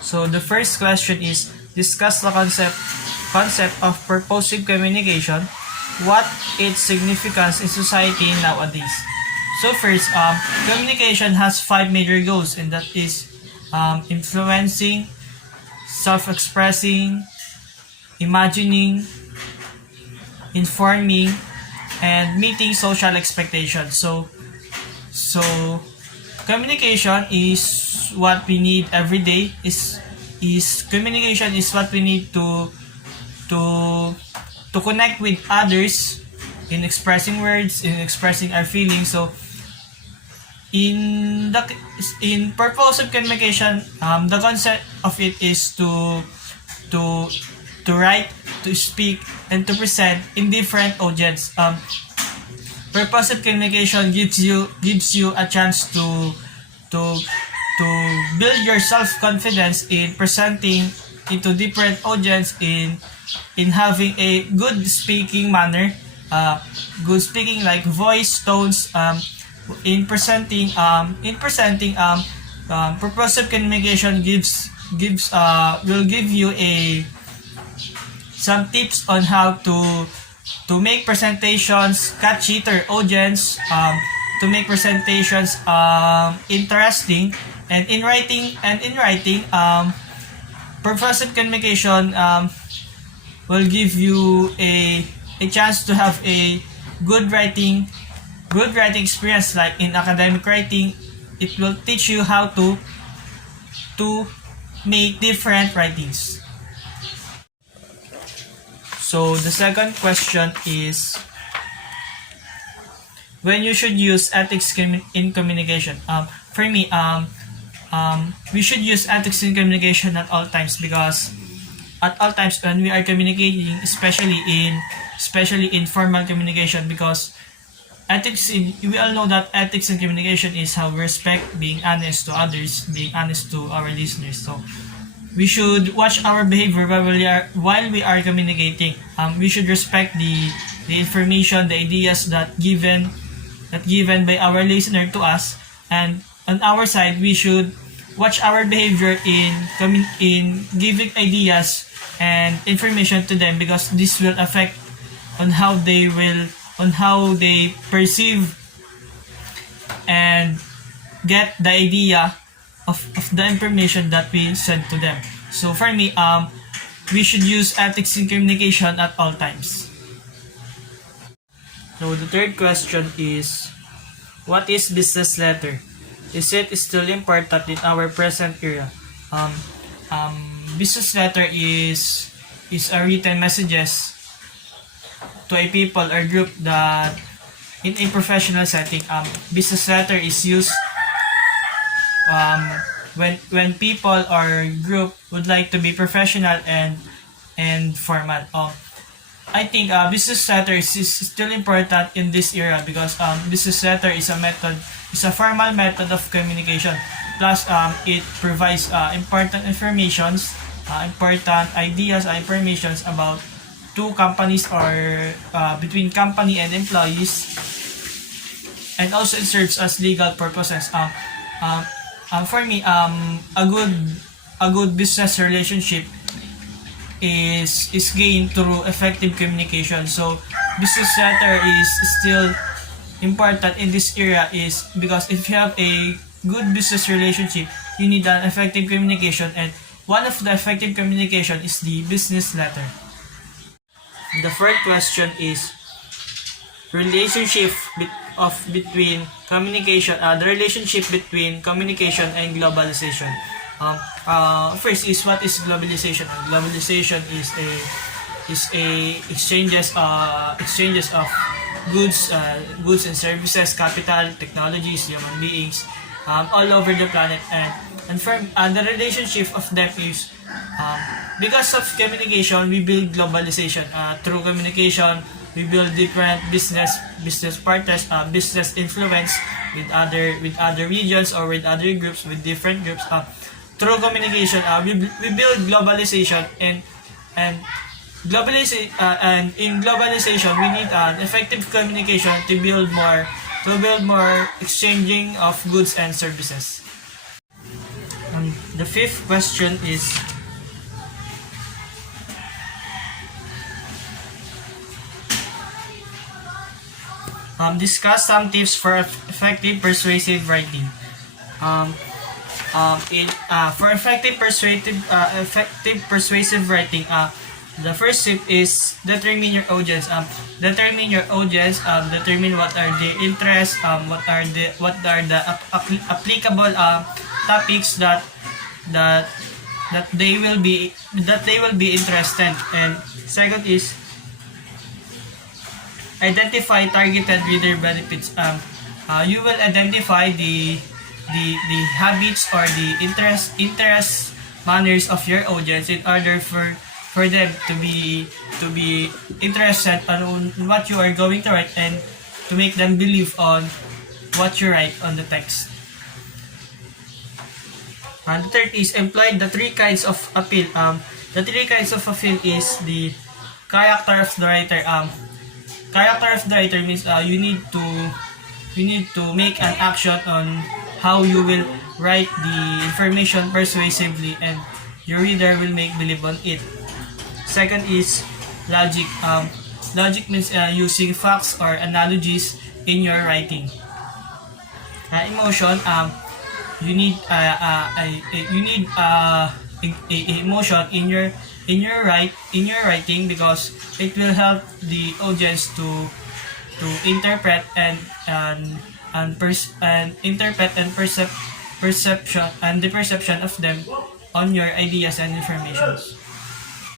So the first question is, discuss the concept of purposive communication. What its significance in society nowadays? So first, communication has 5 major goals, and that is influencing, self-expressing, imagining, informing, and meeting social expectations. So communication is what we need every day. Communication is what we need to connect with others in expressing words, in expressing our feelings. So in purposive communication, the concept of it is to write, to speak, and to present in different audience. Purposive communication gives you a chance to build your self confidence in presenting into different audience, in having a good speaking manner, good speaking like voice tones, in presenting purposive communication will give you some tips on how to make presentations catchy to your audience, to make presentations interesting, and in writing purposive communication will give you a chance to have a good writing experience. Like in academic writing, it will teach you how to make different writings. So the second question is, when you should use ethics in communication. For me, we should use ethics in communication at all times, because at all times when we are communicating, especially in formal communication, because we all know that ethics in communication is how we respect, being honest to others, being honest to our listeners. So we should watch our behavior while we are communicating. We should respect the information, the ideas that given by our listener to us, and on our side we should watch our behavior in giving ideas and information to them, because this will affect on how they perceive and get the idea of the information that we send to them. So for me, we should use ethics in communication at all times. So the third question is, what is business letter? Is it still important in our present era? Business letter is a written messages to a people or group that in a professional setting. Business letter is used when people or group would like to be professional and formal. I think business letter is still important in this era, because business letter is a formal method of communication. Plus, it provides important informations, important ideas, informations about two companies or between company and employees, and also it serves as legal purposes. For me, a good business relationship is gained through effective communication. So business letter is still important in this era, is because if you have a good business relationship, you need an effective communication, and one of the effective communication is the business letter. The fourth question is relationship between communication, the relationship between communication and globalization. First is, what is globalization? Globalization is a exchanges of goods and services, capital, technologies, human beings, all over the planet, and from the relationship of them is, because of communication we build globalization. Through communication we build different business partners, business influence with other regions or with other groups, with different groups. Through communication we build globalization, and in globalization we need an effective communication to build more exchanging of goods and services. The fifth question is, discuss some tips for effective persuasive writing. For effective persuasive writing, the first tip is determine your audience. Determine your audience. Determine what are the interests. What are the applicable topics that they will be interested. And second is identify targeted reader benefits. You will identify the habits or the interest manners of your audience in order for them to be interested on what you are going to write, and to make them believe on what you write on the text. And the third is employ the three kinds of appeal. The three kinds of appeal is the character of the writer. Character of the writer means you need to make an action on how you will write the information persuasively, and your reader will make believe on it. Second is logic. Logic means using facts or analogies in your writing. Emotion. You need emotion in your writing, because it will help the audience to interpret and perception and the perception of them on your ideas and informations.